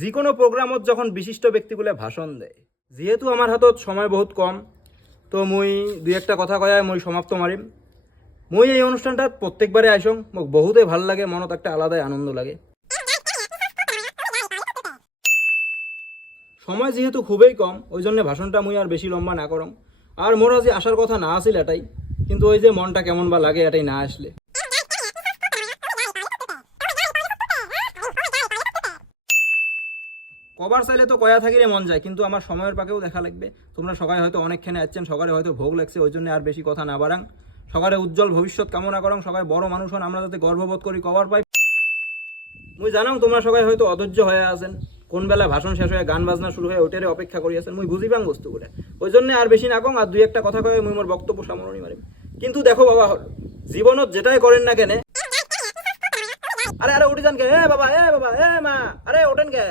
যিকোনো প্রোগ্রামত যখন বিশিষ্ট ব্যক্তিগুলো ভাষণ দেয়, যেহেতু আমার হাতত সময় বহুত কম, তো মুই দুই একটা কথা কয়াই মুই সমাপ্ত মারিম। মুই এই অনুষ্ঠানটাত প্রত্যেকবারে আইসং, মোক বহুতেই ভাল লাগে, মনত একটা আলাদাই আনন্দ লাগে। সময় যেহেতু খুবই কম, ওই জন্য ভাষণটা মুই আর বেশি লম্বা না করম। আর মোর আজি আসার কথা না আসিল এটাই, কিন্তু ওই যে মনটা কেমন বা লাগে এটাই না আসলে। কবার চাইলে তো কয়া থাকিরে মন যায়, কিন্তু আমার সময়ের পাকেও দেখা লাগবে। তোমরা সবাই হয়তো অনেকখানে আসছেন, সকালে হয়তো ভোগ লাগছে, ওই জন্য আর বেশি কথা না বাড়াং। সকালে উজ্জ্বল ভবিষ্যৎ কামনা করং, সবাই বড় মানুষ হন, আমরা যাতে গর্ববোধ করি কবার পাই। মুই জানাং তোমরা সবাই হয়তো অধৈর্য হয়ে আছেন, কোন বেলা ভাষণ শেষ হয়ে গান বাজনা শুরু হয়ে ওটারে অপেক্ষা করি আছেন, মুই বুঝিবাং বস্তু করে। ওই জন্য আর বেশি না কং, আর দুই একটা কথা কয়ে মুই মোর বক্তব্য সামরণী মারিম। কিন্তু দেখো বাবা, জীবনত যেটাই করেন না কেন, আরে আরে উঠে যান কে, এ বাবা, এ বাবা, এ মা, আরে ওঠেন কে।